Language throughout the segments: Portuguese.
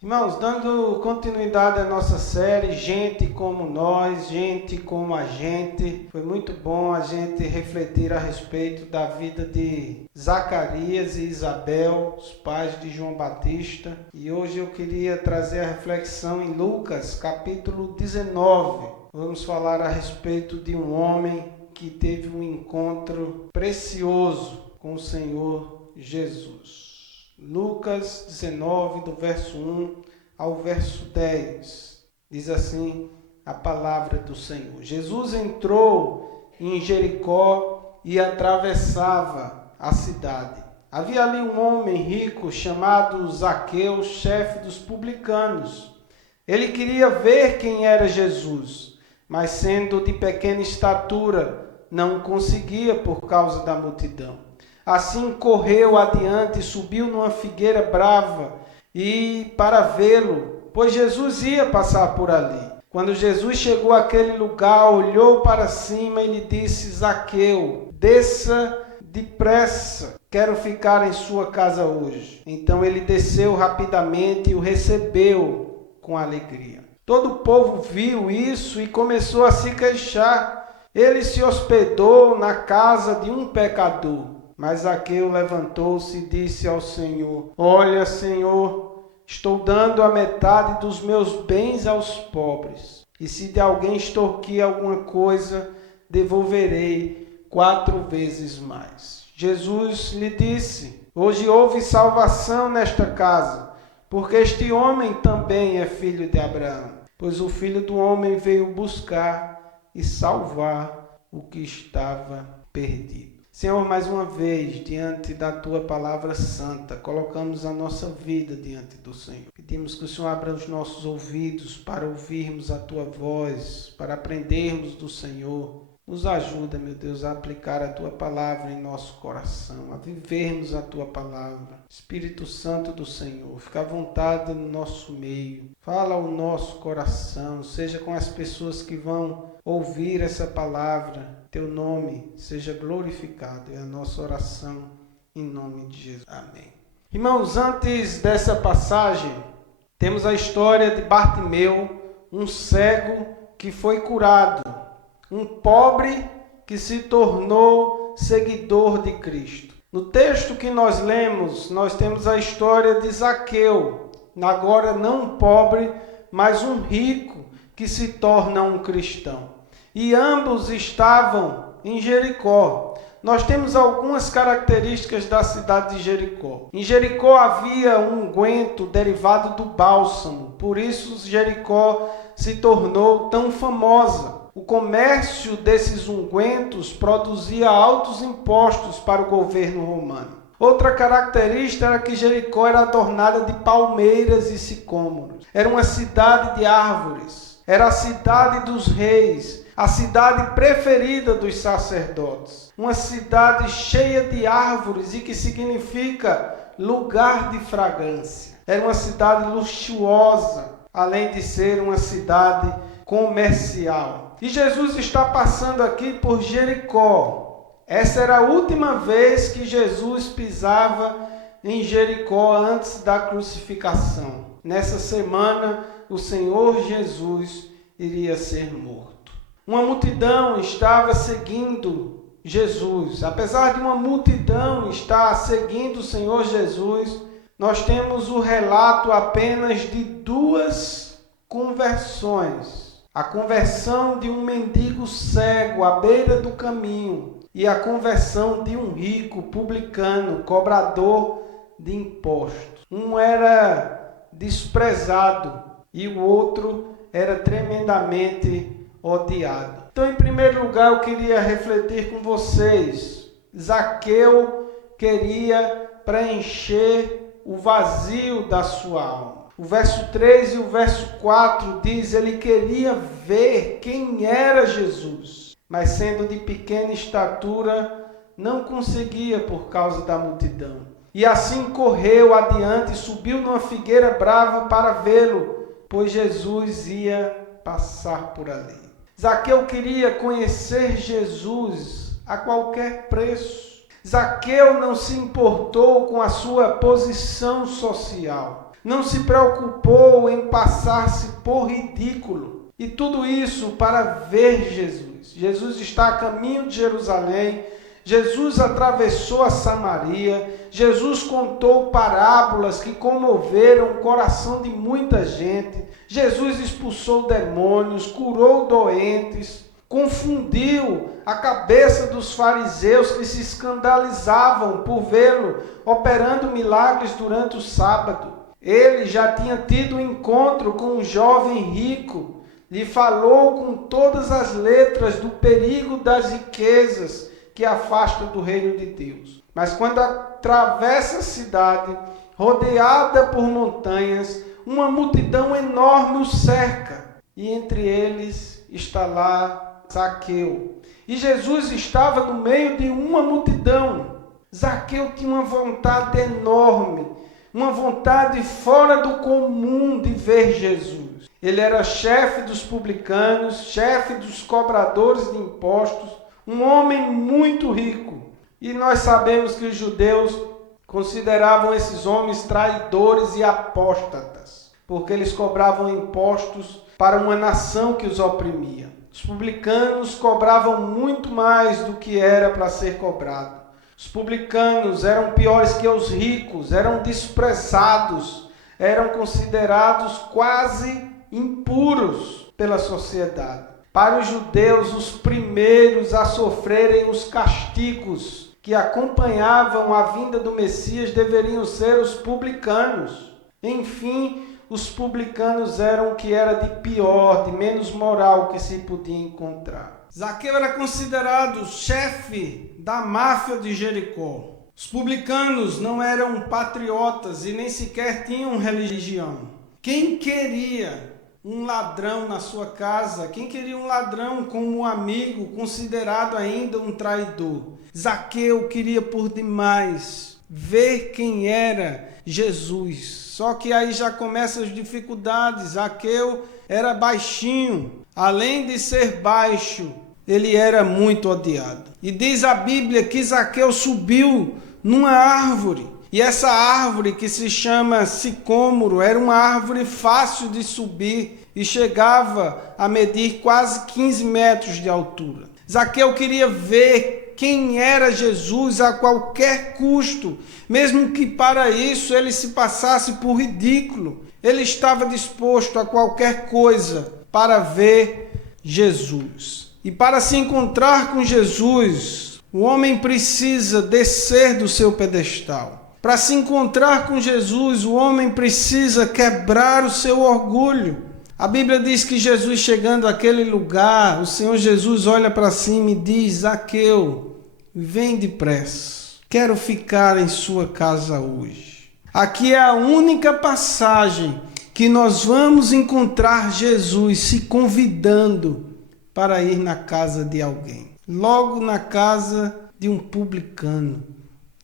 Irmãos, dando continuidade à nossa série Gente como Nós, Gente como a Gente, foi muito bom a gente refletir a respeito da vida de Zacarias e Isabel, os pais de João Batista. E hoje eu queria trazer a reflexão em Lucas, capítulo 19. Vamos falar a respeito de um homem que teve um encontro precioso com o Senhor Jesus. Lucas 19, do verso 1 ao verso 10, diz assim a palavra do Senhor. Jesus entrou em Jericó e atravessava a cidade. Havia ali um homem rico chamado Zaqueu, chefe dos publicanos. Ele queria ver quem era Jesus, mas sendo de pequena estatura, não conseguia por causa da multidão. Assim correu adiante e subiu numa figueira brava e para vê-lo, pois Jesus ia passar por ali. Quando Jesus chegou àquele lugar, olhou para cima e lhe disse: Zaqueu, desça depressa, quero ficar em sua casa hoje. Então ele desceu rapidamente e o recebeu com alegria. Todo o povo viu isso e começou a se queixar. Ele se hospedou na casa de um pecador. Mas Zaqueu levantou-se e disse ao Senhor: Olha, Senhor, estou dando a metade dos meus bens aos pobres. E se de alguém extorquir alguma coisa, devolverei 4 vezes mais. Jesus lhe disse: Hoje houve salvação nesta casa, porque este homem também é filho de Abraão. Pois o Filho do Homem veio buscar e salvar o que estava perdido. Senhor, mais uma vez, diante da Tua Palavra Santa, colocamos a nossa vida diante do Senhor. Pedimos que o Senhor abra os nossos ouvidos para ouvirmos a Tua voz, para aprendermos do Senhor. Nos ajuda, meu Deus, a aplicar a Tua Palavra em nosso coração, a vivermos a Tua Palavra. Espírito Santo do Senhor, fica à vontade no nosso meio. Fala ao nosso coração, seja com as pessoas que vão ouvir essa palavra. Teu nome seja glorificado. É a nossa oração em nome de Jesus. Amém. Irmãos, antes dessa passagem, temos a história de Bartimeu, um cego que foi curado, um pobre que se tornou seguidor de Cristo. No texto que nós lemos, nós temos a história de Zaqueu, agora não um pobre, mas um rico que se torna um cristão. E ambos estavam em Jericó. Nós temos algumas características da cidade de Jericó. Em Jericó havia um unguento derivado do bálsamo, por isso Jericó se tornou tão famosa. O comércio desses ungüentos produzia altos impostos para o governo romano. Outra característica era que Jericó era adornada de palmeiras e sicômoros. Era uma cidade de árvores. Era a cidade dos reis. A cidade preferida dos sacerdotes. Uma cidade cheia de árvores e que significa lugar de fragrância. Era uma cidade luxuosa, além de ser uma cidade comercial. E Jesus está passando aqui por Jericó. Essa era a última vez que Jesus pisava em Jericó antes da crucificação. Nessa semana, o Senhor Jesus iria ser morto. Uma multidão estava seguindo Jesus. Apesar de uma multidão estar seguindo o Senhor Jesus, nós temos o relato apenas de 2 conversões. A conversão de um mendigo cego à beira do caminho e a conversão de um rico publicano, cobrador de impostos. Um era desprezado e o outro era tremendamente odiado. Então, em primeiro lugar, eu queria refletir com vocês. Zaqueu queria preencher o vazio da sua alma. O verso 3 e o verso 4 diz: ele queria ver quem era Jesus, mas sendo de pequena estatura, não conseguia por causa da multidão. E assim correu adiante e subiu numa figueira brava para vê-lo, pois Jesus ia passar por ali. Zaqueu queria conhecer Jesus a qualquer preço. Zaqueu não se importou com a sua posição social. não se preocupou em passar-se por ridículo. E tudo isso para ver Jesus. Jesus está a caminho de Jerusalém. Jesus atravessou a Samaria. Jesus contou parábolas que comoveram o coração de muita gente. Jesus expulsou demônios, curou doentes, confundiu a cabeça dos fariseus que se escandalizavam por vê-lo operando milagres durante o sábado. Ele já tinha tido um encontro com um jovem rico, lhe falou com todas as letras do perigo das riquezas que afastam do reino de Deus. Mas quando atravessa a cidade, rodeada por montanhas, uma multidão enorme o cerca, e entre eles está lá Zaqueu. E Jesus estava no meio de uma multidão. Zaqueu tinha uma vontade enorme, uma vontade fora do comum de ver Jesus. Ele era chefe dos publicanos, chefe dos cobradores de impostos, um homem muito rico. E nós sabemos que os judeus consideravam esses homens traidores e apóstatas, porque eles cobravam impostos para uma nação que os oprimia. Os publicanos cobravam muito mais do que era para ser cobrado. Os publicanos eram piores que os ricos, eram desprezados, eram considerados quase impuros pela sociedade. Para os judeus, os primeiros a sofrerem os castigos que acompanhavam a vinda do Messias deveriam ser os publicanos. Enfim, os publicanos eram o que era de pior, de menos moral que se podia encontrar. Zaqueu era considerado chefe da máfia de Jericó. Os publicanos não eram patriotas e nem sequer tinham religião. Quem queria um ladrão na sua casa? Quem queria um ladrão como um amigo, considerado ainda um traidor? Zaqueu queria por demais ver quem era Jesus. Só que aí já começam as dificuldades. Zaqueu era baixinho. Além de ser baixo, ele era muito odiado. E diz a Bíblia que Zaqueu subiu numa árvore. E essa árvore, que se chama sicômoro, era uma árvore fácil de subir e chegava a medir quase 15 metros de altura. Zaqueu queria ver quem era Jesus a qualquer custo, mesmo que para isso ele se passasse por ridículo. Ele estava disposto a qualquer coisa para ver Jesus. E para se encontrar com Jesus, o homem precisa descer do seu pedestal. Para se encontrar com Jesus, o homem precisa quebrar o seu orgulho. A Bíblia diz que Jesus, chegando àquele lugar, o Senhor Jesus olha para cima e diz: Zaqueu, vem depressa, quero ficar em sua casa hoje. Aqui é a única passagem que nós vamos encontrar Jesus se convidando para ir na casa de alguém. Logo na casa de um publicano,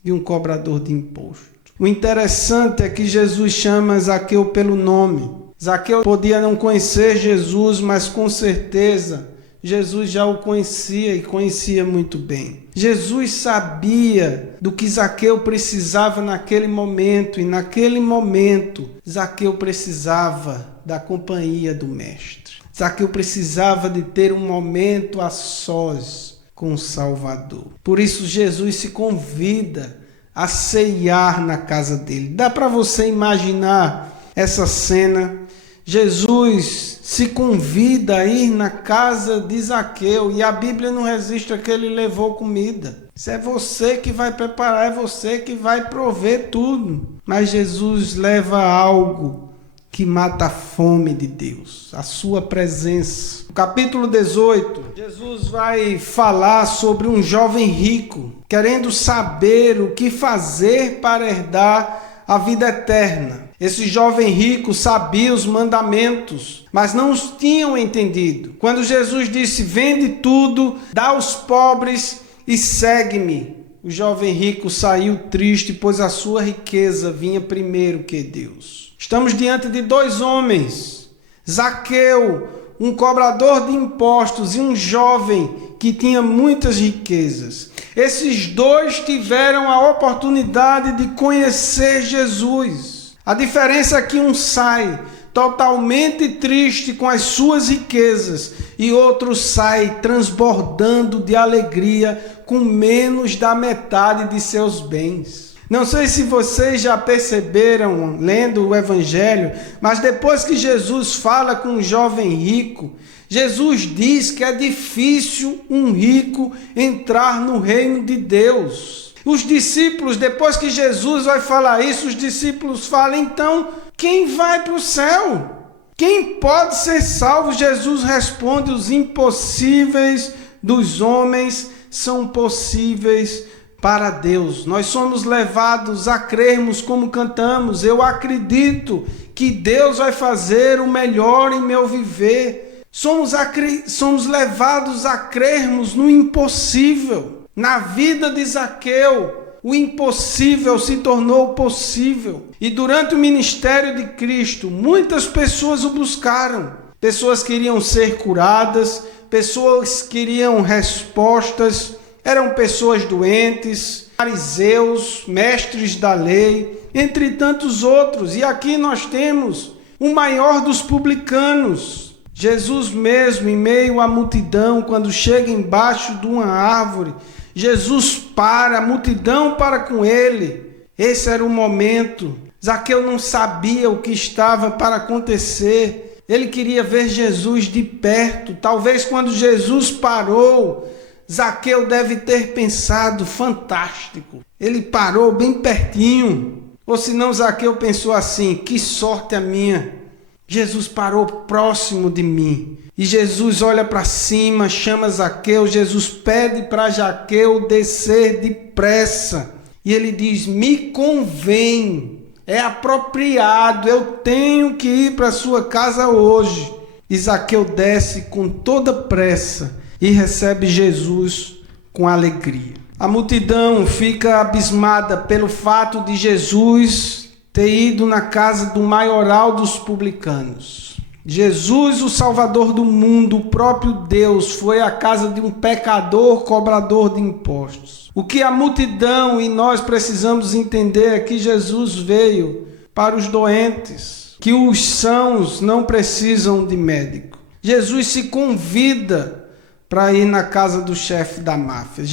de um cobrador de imposto. O interessante é que Jesus chama Zaqueu pelo nome. Zaqueu podia não conhecer Jesus, mas com certeza Jesus já o conhecia e conhecia muito bem. Jesus sabia do que Zaqueu precisava naquele momento, e naquele momento Zaqueu precisava da companhia do Mestre. Zaqueu precisava de ter um momento a sós com o Salvador. Por isso Jesus se convida a ceiar na casa dele. Dá para você imaginar essa cena? Jesus se convida a ir na casa de Zaqueu, e a Bíblia não registra que ele levou comida. Isso é você que vai preparar, é você que vai prover tudo. Mas Jesus leva algo que mata a fome de Deus, a sua presença. No capítulo 18, Jesus vai falar sobre um jovem rico, querendo saber o que fazer para herdar a vida eterna. Esse jovem rico sabia os mandamentos, mas não os tinham entendido. Quando Jesus disse: vende tudo, dá aos pobres e segue-me, o jovem rico saiu triste, pois a sua riqueza vinha primeiro que Deus. Estamos diante de dois homens, Zaqueu, um cobrador de impostos, e um jovem que tinha muitas riquezas. Esses dois tiveram a oportunidade de conhecer Jesus. A diferença é que um sai totalmente triste com as suas riquezas e outro sai transbordando de alegria com menos da metade de seus bens. Não sei se vocês já perceberam lendo o Evangelho, mas depois que Jesus fala com um jovem rico, Jesus diz que é difícil um rico entrar no reino de Deus. Os discípulos, depois que Jesus vai falar isso, os discípulos falam, então, quem vai para o céu? Quem pode ser salvo? Jesus responde, os impossíveis dos homens são possíveis para Deus. Nós somos levados a crermos como cantamos. Eu acredito que Deus vai fazer o melhor em meu viver. Somos levados a crermos no impossível. Na vida de Zaqueu, o impossível se tornou possível. E durante o ministério de Cristo, muitas pessoas o buscaram. Pessoas queriam ser curadas, pessoas queriam respostas, eram pessoas doentes, fariseus, mestres da lei, entre tantos outros. E aqui nós temos o maior dos publicanos, Jesus mesmo, em meio à multidão, quando chega embaixo de uma árvore, Jesus para, a multidão para com ele. Esse era o momento. Zaqueu não sabia o que estava para acontecer. Ele queria ver Jesus de perto. Talvez quando Jesus parou, Zaqueu deve ter pensado, fantástico. Ele parou bem pertinho. Ou senão Zaqueu pensou assim, que sorte a minha. Jesus parou próximo de mim. E Jesus olha para cima, chama Zaqueu. Jesus pede para Zaqueu descer depressa. E ele diz, me convém, é apropriado, eu tenho que ir para a sua casa hoje. E Zaqueu desce com toda pressa e recebe Jesus com alegria. A multidão fica abismada pelo fato de Jesus ter ido na casa do maioral dos publicanos. Jesus, o Salvador do mundo, o próprio Deus, foi à casa de um pecador, cobrador de impostos. O que a multidão e nós precisamos entender é que Jesus veio para os doentes, que os sãos não precisam de médico. Jesus se convida para ir na casa do chefe da máfia.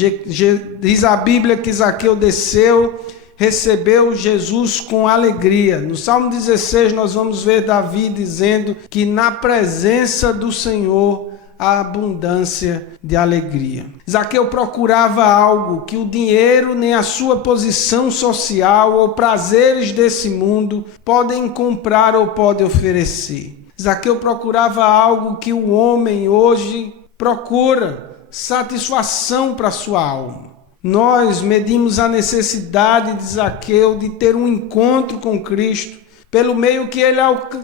Diz a Bíblia que Zaqueu desceu, recebeu Jesus com alegria. No Salmo 16 nós vamos ver Davi dizendo que na presença do Senhor há abundância de alegria. Zaqueu procurava algo que o dinheiro nem a sua posição social ou prazeres desse mundo podem comprar ou podem oferecer. Zaqueu procurava algo que o homem hoje procura, satisfação para sua alma. Nós medimos a necessidade de Zaqueu de ter um encontro com Cristo, pelo meio que ele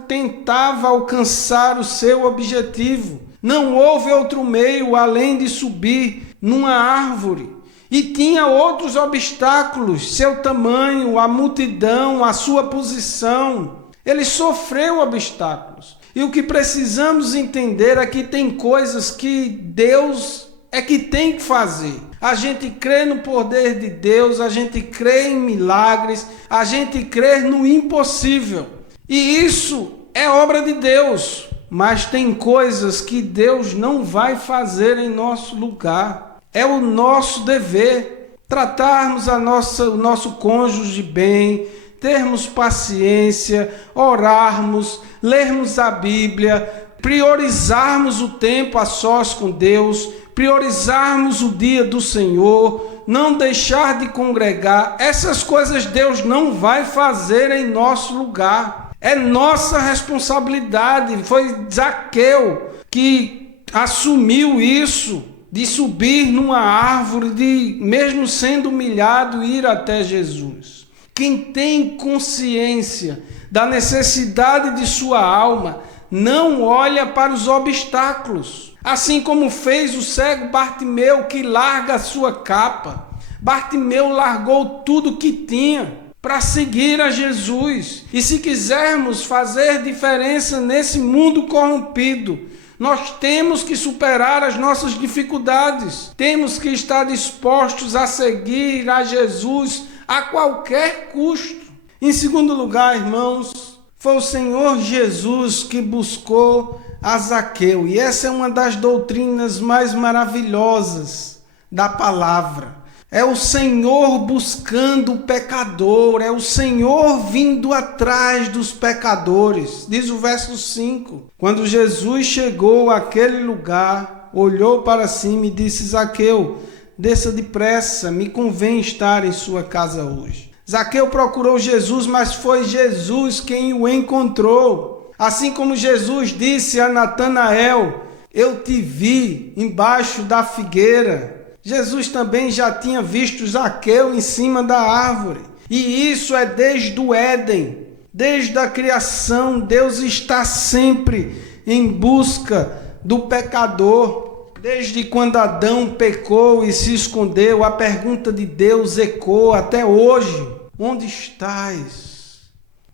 tentava alcançar o seu objetivo. Não houve outro meio além de subir numa árvore. E tinha outros obstáculos, seu tamanho, a multidão, a sua posição. Ele sofreu obstáculos. E o que precisamos entender é que tem coisas que Deus é que tem que fazer. A gente crê no poder de Deus, a gente crê em milagres, a gente crê no impossível. E isso é obra de Deus. Mas tem coisas que Deus não vai fazer em nosso lugar. É o nosso dever tratarmos o nosso cônjuge bem, termos paciência, orarmos, lermos a Bíblia, priorizarmos o tempo a sós com Deus, priorizarmos o dia do Senhor, não deixar de congregar. Essas coisas Deus não vai fazer em nosso lugar. É nossa responsabilidade. Foi Zaqueu que assumiu isso, de subir numa árvore, de mesmo sendo humilhado, ir até Jesus. Quem tem consciência da necessidade de sua alma, não olha para os obstáculos. Assim como fez o cego Bartimeu, que larga a sua capa. Bartimeu largou tudo que tinha para seguir a Jesus. E se quisermos fazer diferença nesse mundo corrompido, nós temos que superar as nossas dificuldades. Temos que estar dispostos a seguir a Jesus a qualquer custo. Em segundo lugar, irmãos, foi o Senhor Jesus que buscou a Zaqueu. E essa é uma das doutrinas mais maravilhosas da palavra. É o Senhor buscando o pecador, é o Senhor vindo atrás dos pecadores. Diz o verso 5. Quando Jesus chegou àquele lugar, olhou para cima e disse: Zaqueu, desça depressa, me convém estar em sua casa hoje. Zaqueu procurou Jesus, mas foi Jesus quem o encontrou. Assim como Jesus disse a Natanael: eu te vi embaixo da figueira. Jesus também já tinha visto Zaqueu em cima da árvore. E isso é desde o Éden, desde a criação. Deus está sempre em busca do pecador. Desde quando Adão pecou e se escondeu, a pergunta de Deus ecoa até hoje: onde estás?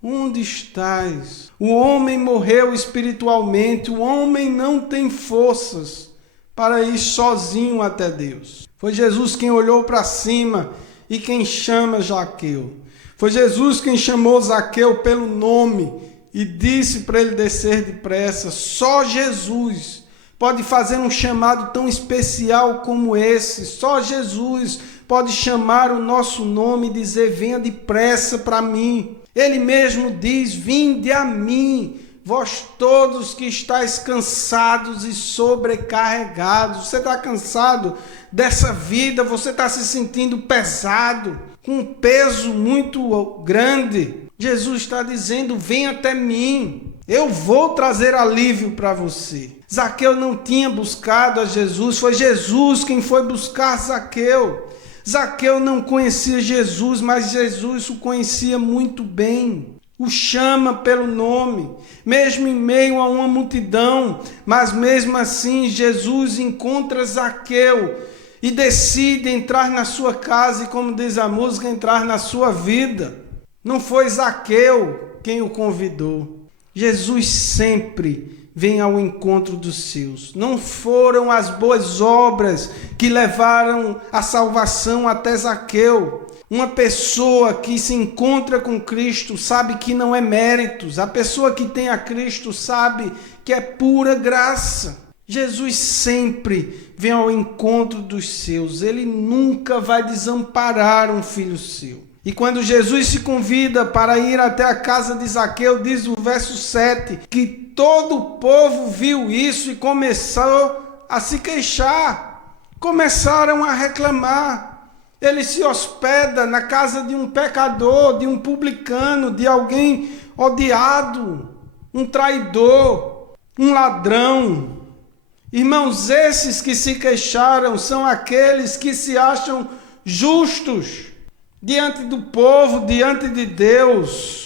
Onde estás? O homem morreu espiritualmente, o homem não tem forças para ir sozinho até Deus. Foi Jesus quem olhou para cima e quem chama Zaqueu. Foi Jesus quem chamou Zaqueu pelo nome e disse para ele descer depressa. Só Jesus pode fazer um chamado tão especial como esse. Só Jesus pode chamar o nosso nome e dizer: venha depressa para mim. Ele mesmo diz: vinde a mim, vós todos que estáis cansados e sobrecarregados. Você está cansado dessa vida? Você está se sentindo pesado, com um peso muito grande? Jesus está dizendo: vem até mim, eu vou trazer alívio para você. Zaqueu não tinha buscado a Jesus, foi Jesus quem foi buscar Zaqueu. Zaqueu não conhecia Jesus, mas Jesus o conhecia muito bem. O chama pelo nome, mesmo em meio a uma multidão, mas mesmo assim Jesus encontra Zaqueu e decide entrar na sua casa e, como diz a música, entrar na sua vida. Não foi Zaqueu quem o convidou. Jesus sempre vem ao encontro dos seus. Não foram as boas obras que levaram a salvação até Zaqueu. Uma pessoa que se encontra com Cristo sabe que não é méritos. A pessoa que tem a Cristo sabe que é pura graça. Jesus sempre vem ao encontro dos seus. Ele nunca vai desamparar um filho seu. E quando Jesus se convida para ir até a casa de Zaqueu, diz o verso 7, que todo o povo viu isso e começou a se queixar. Começaram a reclamar. Ele se hospeda na casa de um pecador, de um publicano, de alguém odiado, um traidor, um ladrão. Irmãos, esses que se queixaram são aqueles que se acham justos diante do povo, diante de Deus.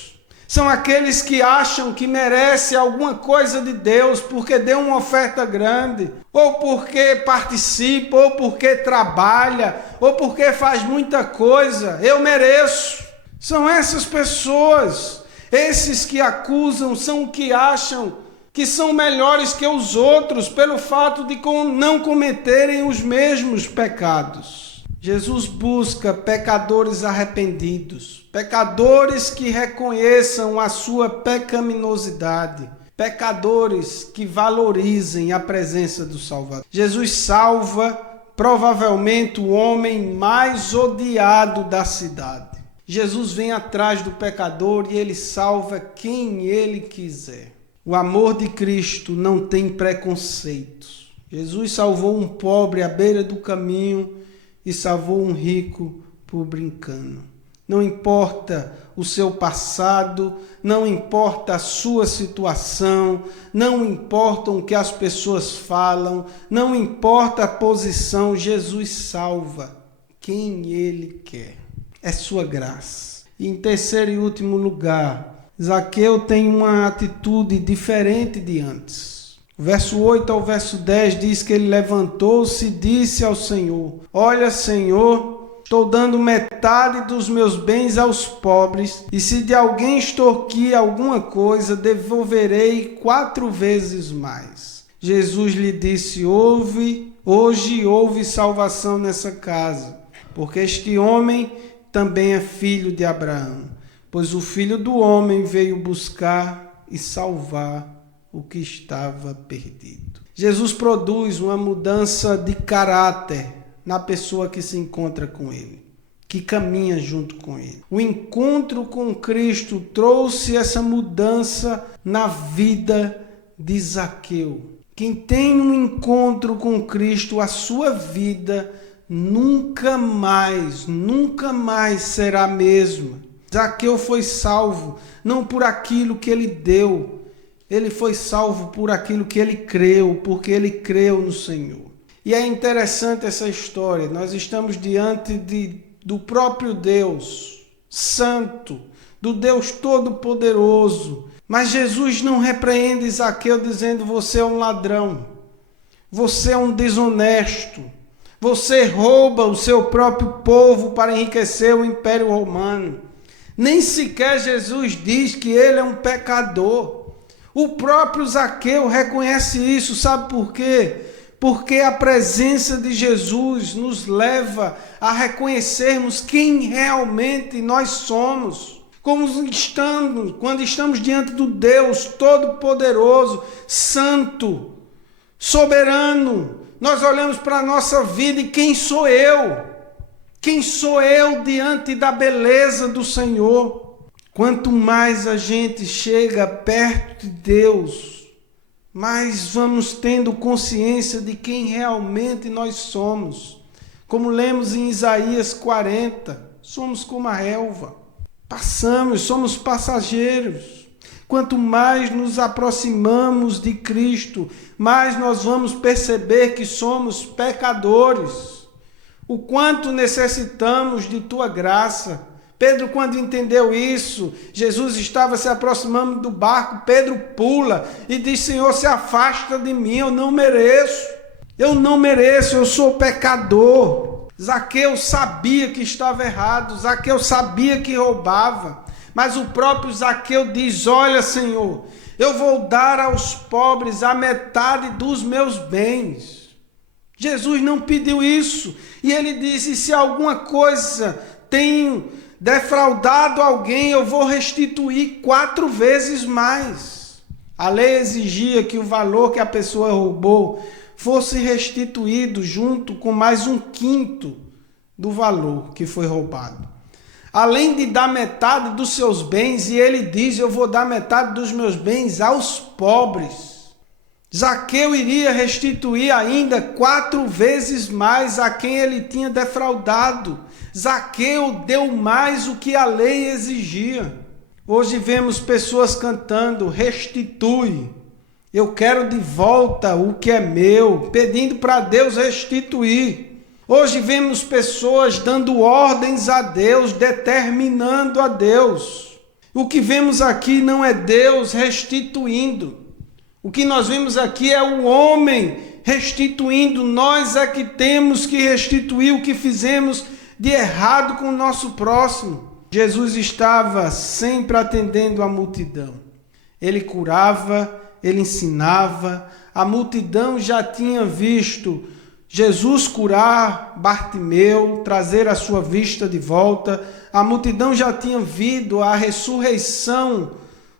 São aqueles que acham que merece alguma coisa de Deus porque deu uma oferta grande, ou porque participa, ou porque trabalha, ou porque faz muita coisa. Eu mereço. São essas pessoas. Esses que acusam são os que acham que são melhores que os outros pelo fato de não cometerem os mesmos pecados. Jesus busca pecadores arrependidos, pecadores que reconheçam a sua pecaminosidade, pecadores que valorizem a presença do Salvador. Jesus salva provavelmente o homem mais odiado da cidade. Jesus vem atrás do pecador e ele salva quem ele quiser. O amor de Cristo não tem preconceitos. Jesus salvou um pobre à beira do caminho e salvou um rico por brincando. Não importa o seu passado, não importa a sua situação, não importa o que as pessoas falam, não importa a posição, Jesus salva quem Ele quer. É sua graça. E em terceiro e último lugar, Zaqueu tem uma atitude diferente de antes. O verso 8 ao verso 10 diz que ele levantou-se e disse ao Senhor: olha, Senhor, estou dando metade dos meus bens aos pobres, e se de alguém extorquir alguma coisa, devolverei 4 vezes mais. Jesus lhe disse: hoje houve salvação nessa casa, porque este homem também é filho de Abraão. pois o Filho do Homem veio buscar e salvar o que estava perdido. Jesus produz uma mudança de caráter na pessoa que se encontra com ele, que caminha junto com ele. O encontro com Cristo trouxe essa mudança na vida de Zaqueu. Quem tem um encontro com Cristo, a sua vida nunca mais será a mesma. Zaqueu foi salvo, não por aquilo que ele deu, ele foi salvo por aquilo que ele creu, porque ele creu no Senhor. E é interessante essa história, nós estamos diante do próprio Deus Santo, do Deus Todo-Poderoso, mas Jesus não repreende Zaqueu dizendo: você é um ladrão, você é um desonesto, você rouba o seu próprio povo para enriquecer o Império Romano. Nem sequer Jesus diz que ele é um pecador. O próprio Zaqueu reconhece isso, sabe por quê? Porque a presença de Jesus nos leva a reconhecermos quem realmente nós somos. Quando estamos diante do Deus Todo-Poderoso, Santo, Soberano, nós olhamos para a nossa vida e quem sou eu? Quem sou eu diante da beleza do Senhor? Quanto mais a gente chega perto de Deus, mais vamos tendo consciência de quem realmente nós somos. Como lemos em Isaías 40, somos como a relva. Somos passageiros. Quanto mais nos aproximamos de Cristo, mais nós vamos perceber que somos pecadores. O quanto necessitamos de tua graça. Pedro, quando entendeu isso, Jesus estava se aproximando do barco, Pedro pula e diz: Senhor, se afasta de mim, eu não mereço, eu sou pecador. Zaqueu sabia que estava errado, Zaqueu sabia que roubava, mas o próprio Zaqueu diz: olha, Senhor, eu vou dar aos pobres a metade dos meus bens. Jesus não pediu isso, e ele disse: se alguma coisa tenho defraudado alguém, eu vou restituir 4 vezes mais. A lei exigia que o valor que a pessoa roubou fosse restituído junto com mais 1/5 do valor que foi roubado. Além de dar metade dos seus bens, e ele diz: eu vou dar metade dos meus bens aos pobres. Zaqueu iria restituir ainda 4 vezes mais a quem ele tinha defraudado. Zaqueu deu mais o que a lei exigia. Hoje vemos pessoas cantando: restitui, eu quero de volta o que é meu, pedindo para Deus restituir. Hoje vemos pessoas dando ordens a Deus, determinando a Deus. O que vemos aqui não é Deus restituindo. O que nós vemos aqui é o homem restituindo. Nós é que temos que restituir o que fizemos de errado com o nosso próximo. Jesus estava sempre atendendo a multidão. Ele curava, ele ensinava. A multidão já tinha visto Jesus curar Bartimeu, trazer a sua vista de volta. A multidão já tinha visto a ressurreição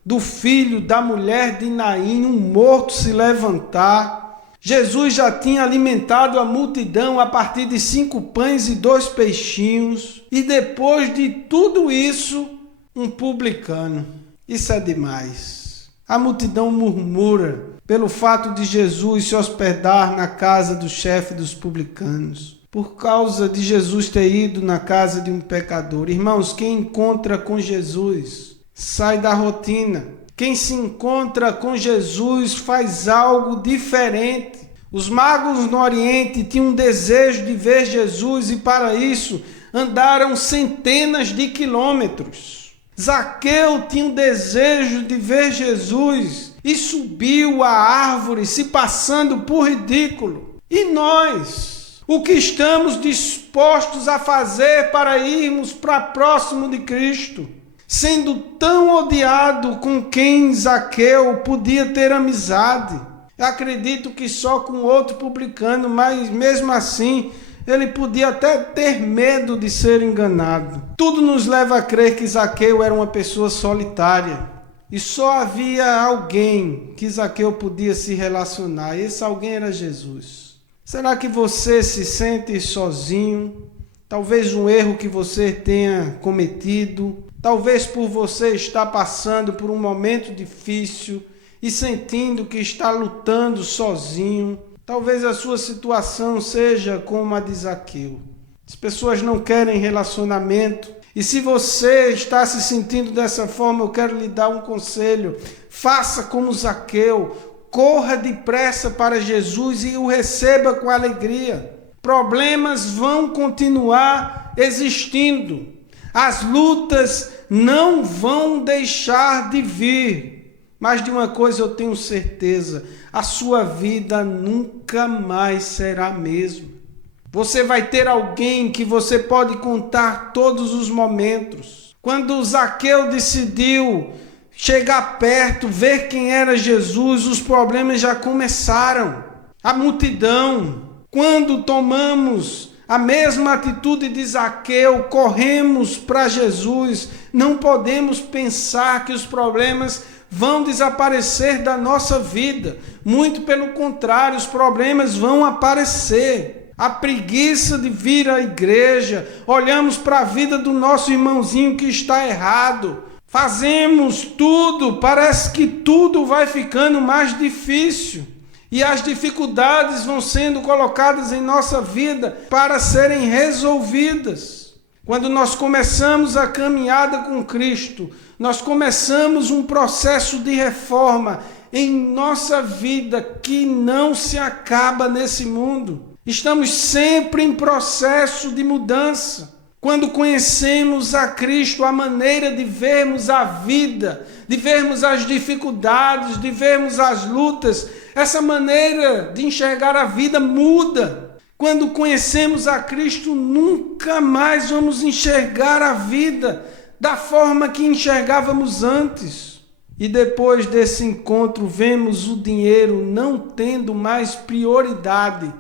do filho da mulher de Naim, um morto se levantar. Jesus já tinha alimentado a multidão a partir de 5 pães e 2 peixinhos. E depois de tudo isso, um publicano. Isso é demais. A multidão murmura pelo fato de Jesus se hospedar na casa do chefe dos publicanos, por causa de Jesus ter ido na casa de um pecador. Irmãos, quem encontra com Jesus sai da rotina. Quem se encontra com Jesus faz algo diferente. Os magos no Oriente tinham um desejo de ver Jesus e para isso andaram centenas de quilômetros. Zaqueu tinha um desejo de ver Jesus e subiu a árvore se passando por ridículo. E nós, o que estamos dispostos a fazer para irmos para próximo de Cristo? Sendo tão odiado com quem Zaqueu podia ter amizade. Eu acredito que só com outro publicano, mas mesmo assim Ele podia até ter medo de ser enganado. Tudo nos leva a crer que Zaqueu era uma pessoa solitária. E só havia alguém que Zaqueu podia se relacionar. E esse alguém era Jesus. Será que você se sente sozinho? Talvez um erro que você tenha cometido. Talvez por você estar passando por um momento difícil e sentindo que está lutando sozinho. Talvez a sua situação seja como a de Zaqueu. As pessoas não querem relacionamento. E se você está se sentindo dessa forma, eu quero lhe dar um conselho. Faça como Zaqueu. Corra depressa para Jesus e o receba com alegria. Problemas vão continuar existindo. As lutas não vão deixar de vir. Mas de uma coisa eu tenho certeza, a sua vida nunca mais será a mesma. Você vai ter alguém que você pode contar todos os momentos. Quando Zaqueu decidiu chegar perto, ver quem era Jesus, os problemas já começaram. A multidão. Quando tomamos a mesma atitude de Zaqueu, corremos para Jesus, não podemos pensar que os problemas vão desaparecer da nossa vida. Muito pelo contrário, os problemas vão aparecer. A preguiça de vir à igreja, olhamos para a vida do nosso irmãozinho que está errado, fazemos tudo, parece que tudo vai ficando mais difícil. E as dificuldades vão sendo colocadas em nossa vida para serem resolvidas. Quando nós começamos a caminhada com Cristo, nós começamos um processo de reforma em nossa vida que não se acaba nesse mundo. Estamos sempre em processo de mudança. Quando conhecemos a Cristo, a maneira de vermos a vida, de vermos as dificuldades, de vermos as lutas, essa maneira de enxergar a vida muda. Quando conhecemos a Cristo, nunca mais vamos enxergar a vida da forma que enxergávamos antes. E depois desse encontro, vemos o dinheiro não tendo mais prioridade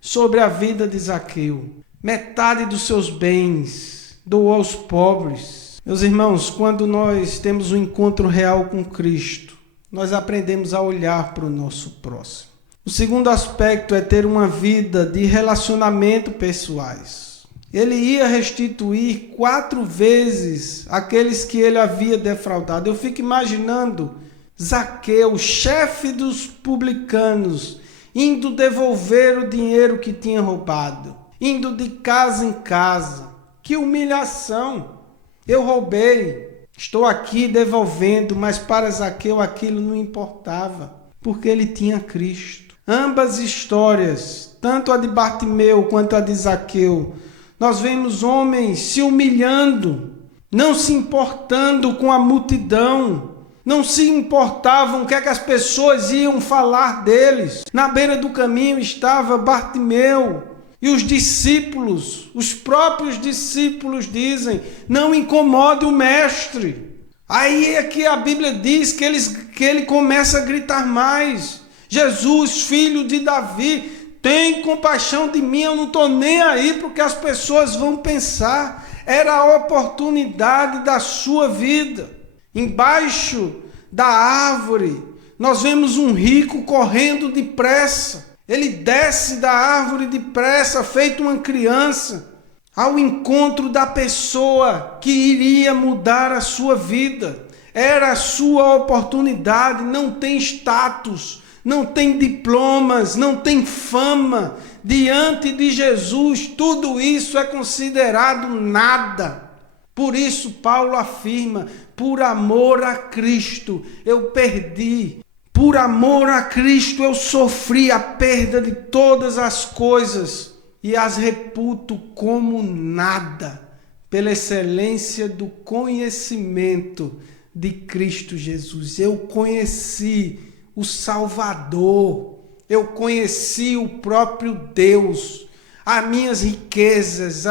sobre a vida de Zaqueu. Metade dos seus bens doou aos pobres. Meus irmãos, quando nós temos um encontro real com Cristo, nós aprendemos a olhar para o nosso próximo. O segundo aspecto é ter uma vida de relacionamento pessoais. Ele ia restituir 4 vezes aqueles que ele havia defraudado. Eu fico imaginando Zaqueu, chefe dos publicanos, indo devolver o dinheiro que tinha roubado, indo de casa em casa. Que humilhação! Eu roubei, estou aqui devolvendo, mas para Zaqueu aquilo não importava, porque ele tinha Cristo. Ambas histórias, tanto a de Bartimeu quanto a de Zaqueu, nós vemos homens se humilhando, não se importando com a multidão, não se importavam o que é que as pessoas iam falar deles. Na beira do caminho estava Bartimeu e os discípulos, os próprios discípulos dizem, não incomode o mestre. Aí é que a Bíblia diz que ele começa a gritar mais. Jesus, filho de Davi, tem compaixão de mim, eu não estou nem aí porque as pessoas vão pensar. Era a oportunidade da sua vida. Embaixo da árvore, nós vemos um rico correndo depressa. Ele desce da árvore depressa, feito uma criança, ao encontro da pessoa que iria mudar a sua vida. Era a sua oportunidade, não tem status, não tem diplomas, não tem fama. Diante de Jesus, tudo isso é considerado nada. Por isso, Paulo afirma, por amor a Cristo, eu perdi. Por amor a Cristo, eu sofri a perda de todas as coisas e as reputo como nada, pela excelência do conhecimento de Cristo Jesus. Eu conheci o Salvador, eu conheci o próprio Deus. As minhas riquezas,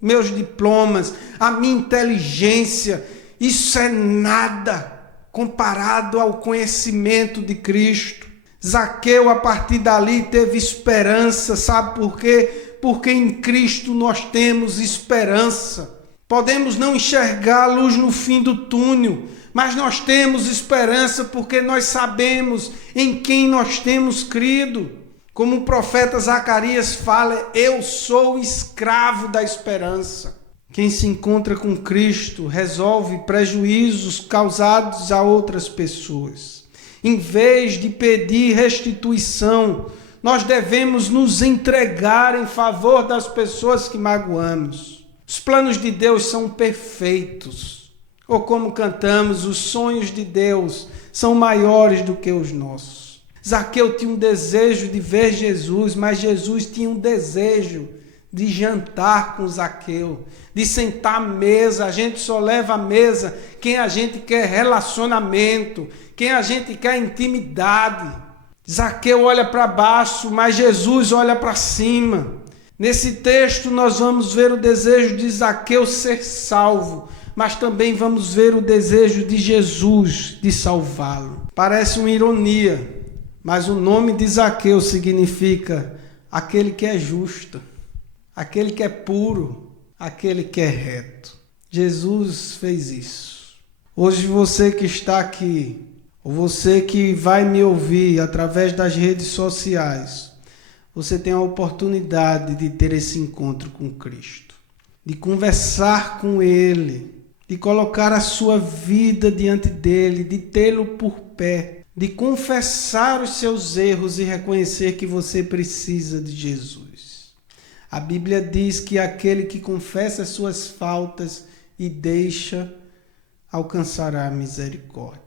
meus diplomas, a minha inteligência, isso é nada comparado ao conhecimento de Cristo. Zaqueu, a partir dali, teve esperança. Sabe por quê? porque em Cristo nós temos esperança. Podemos não enxergar a luz no fim do túnel, mas nós temos esperança porque nós sabemos em quem nós temos crido. Como o profeta Zacarias fala, eu sou escravo da esperança. Quem se encontra com Cristo resolve prejuízos causados a outras pessoas. Em vez de pedir restituição, nós devemos nos entregar em favor das pessoas que magoamos. Os planos de Deus são perfeitos. Ou como cantamos, os sonhos de Deus são maiores do que os nossos. Zaqueu tinha um desejo de ver Jesus, mas Jesus tinha um desejo de jantar com Zaqueu, de sentar à mesa. A gente só leva à mesa quem a gente quer relacionamento, quem a gente quer intimidade. Zaqueu olha para baixo, mas Jesus olha para cima. Nesse texto nós vamos ver o desejo de Zaqueu ser salvo, mas também vamos ver o desejo de Jesus de salvá-lo. Parece uma ironia, mas o nome de Zaqueu significa aquele que é justo, aquele que é puro, aquele que é reto. Jesus fez isso. Hoje você que está aqui, ou você que vai me ouvir através das redes sociais, você tem a oportunidade de ter esse encontro com Cristo, de conversar com Ele, de colocar a sua vida diante dEle, de tê-lo por perto, de confessar os seus erros e reconhecer que você precisa de Jesus. A Bíblia diz que aquele que confessa as suas faltas e deixa, alcançará a misericórdia.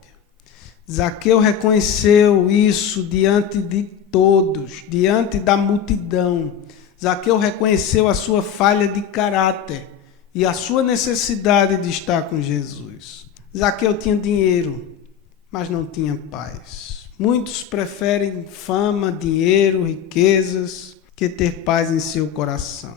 Zaqueu reconheceu isso diante de todos, diante da multidão. Zaqueu reconheceu a sua falha de caráter e a sua necessidade de estar com Jesus. Zaqueu tinha dinheiro, mas não tinha paz. Muitos preferem fama, dinheiro, riquezas, que ter paz em seu coração.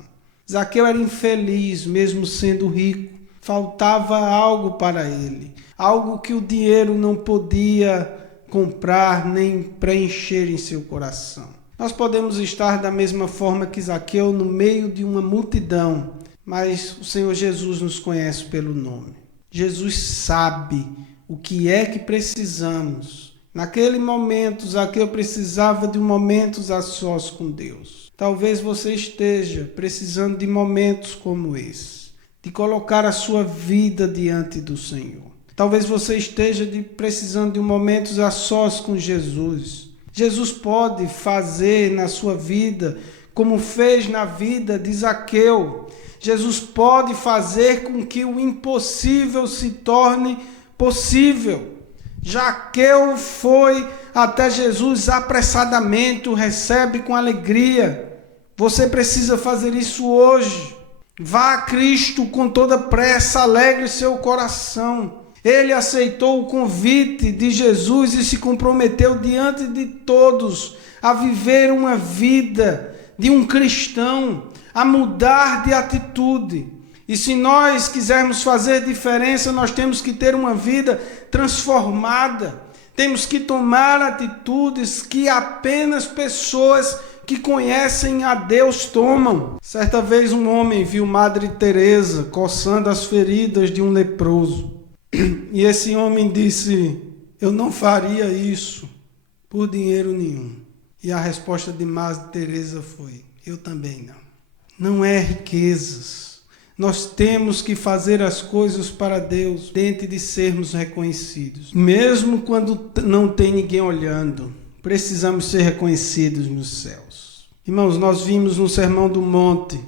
Zaqueu era infeliz, mesmo sendo rico. Faltava algo para ele, algo que o dinheiro não podia comprar nem preencher em seu coração. Nós podemos estar da mesma forma que Zaqueu no meio de uma multidão, mas o Senhor Jesus nos conhece pelo nome. Jesus sabe o que é que precisamos. Naquele momento, Zaqueu precisava de momentos a sós com Deus. Talvez você esteja precisando de momentos como esse, de colocar a sua vida diante do Senhor. Talvez você esteja precisando de momentos a sós com Jesus. Jesus pode fazer na sua vida como fez na vida de Zaqueu. Jesus pode fazer com que o impossível se torne possível. Zaqueu foi até Jesus apressadamente, o recebe com alegria. Você precisa fazer isso hoje. Vá a Cristo com toda pressa, alegre seu coração. Ele aceitou o convite de Jesus e se comprometeu diante de todos a viver uma vida de um cristão, a mudar de atitude. E se nós quisermos fazer diferença, nós temos que ter uma vida transformada. Temos que tomar atitudes que apenas pessoas que conhecem a Deus tomam. Certa vez um homem viu Madre Teresa coçando as feridas de um leproso. E esse homem disse: eu não faria isso por dinheiro nenhum. E a resposta de Madre Teresa foi: eu também não. Não é riquezas. Nós temos que fazer as coisas para Deus, dentro de sermos reconhecidos. Mesmo quando não tem ninguém olhando, precisamos ser reconhecidos nos céus. Irmãos, nós vimos no Sermão do Monte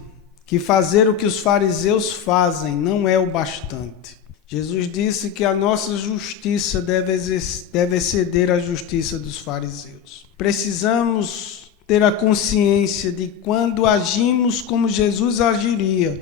que fazer o que os fariseus fazem não é o bastante. Jesus disse que a nossa justiça deve exceder a justiça dos fariseus. Precisamos ter a consciência de quando agimos como Jesus agiria,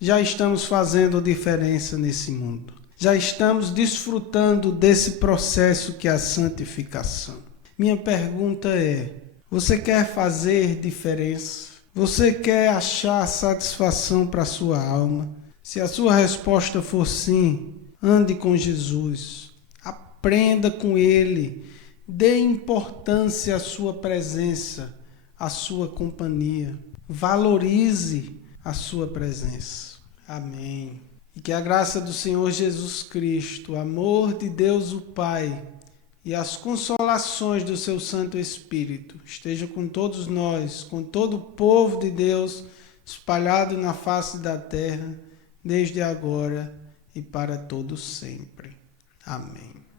já estamos fazendo diferença nesse mundo. Já estamos desfrutando desse processo que é a santificação. Minha pergunta é: você quer fazer diferença? Você quer achar satisfação para a sua alma? Se a sua resposta for sim, ande com Jesus, aprenda com Ele, dê importância à sua presença, à sua companhia. valorize a sua presença. Amém. E que a graça do Senhor Jesus Cristo, o amor de Deus o Pai e as consolações do seu Santo Espírito esteja com todos nós, com todo o povo de Deus espalhado na face da terra, desde agora e para todo sempre. Amém.